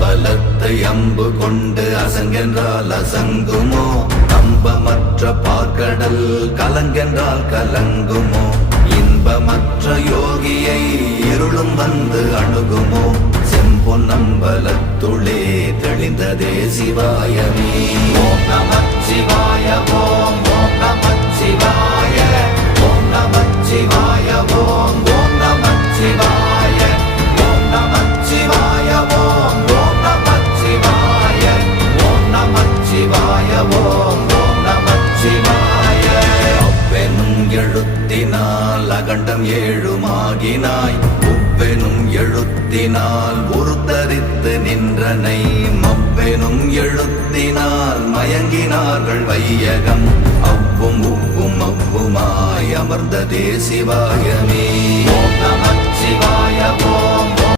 அம்பலத்தை அம்பு கொண்டு அசங்கென்றால் அசங்குமோ? நம்பமற்ற பார்க்கடல் கலங்கென்றால் கலங்குமோ? இன்பமற்ற யோகியை இருளும் வந்து அணுகுமோ? செம்பொன்னம்பலத்துளே தெளிந்ததே சிவாயமே. ஓம் நமச்சிவாய ஓம் ஓம் நமச்சிவாய ஓம் நமச்சிவாய ஓம் ஓம் நமச்சிவாய ஓம் நமச்சிவாய ஓம் ஓம் நமச்சிவாய ஓம் நமச்சிவாய ஓம் ஓம் நமச்சிவாய. அவ்வெனும் எழுத்தினால் அகண்டம் ஏழுமாகினாய், உவ்வெனும் எழுத்தினால் உருத்தரித்து நின்றனை, மவ்வெனும் எழுத்தினால் மயங்கினார்கள் வையகம். அவ்வும் உவ்வும் அவ்வுமாய் அமர்ந்ததே சிவாயமே. ஓம் நமச்சிவாய ஓம்